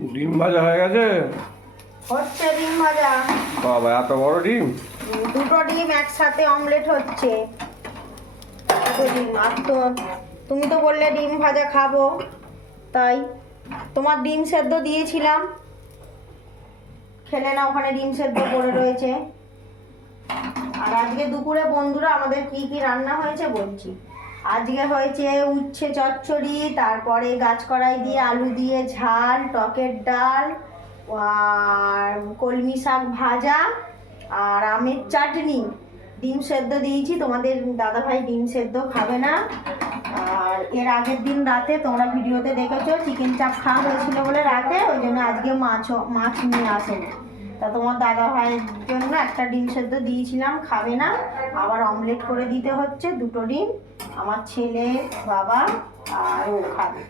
ডিম ভাজা হয়ে গেছে। হচ্ছে ডিম ভাজা। বাবা এত বড় ডিম! দুটো ডিম একসাথে অমলেট হচ্ছে। দুটো ডিম। আর তো তুমি তো বললে ডিম ভাজা খাবো, তাই তোমার ডিম সেদ্ধ দিয়েছিলাম, খেলে না, ওখানে ডিম সেদ্ধ পড়ে রয়েছে। আর আজকে দুপুরে বন্ধুরা আমাদের কি কি রান্না হয়েছে বলছি। আজকে হয়েছে উচ্ছে চচ্চড়ি, তারপরে গাছ কড়াই দিয়ে আলু দিয়ে ঝাল, টকের ডাল, আর কলমি শাক ভাজা, আর আমের চাটনি। ডিম সেদ্ধ দিয়েছি, তোমাদের দাদাভাই ডিম সেদ্ধ খাবে না। আর এর আগের দিন রাতে তোমরা ভিডিওতে দেখেছো চিকেন চাপ খাওয়া হয়েছিল বলে রাতে, ওই জন্য আজকে মাছ নিয়ে আসেনি। তা তোমার দাদা ভাইয়ের জন্য একটা ডিম সেদ্ধ দিয়েছিলাম, খাবে না, আবার অমলেট করে দিতে হচ্ছে দুটো ডিম। আমার ছেলে, বাবা আর ও খাবে।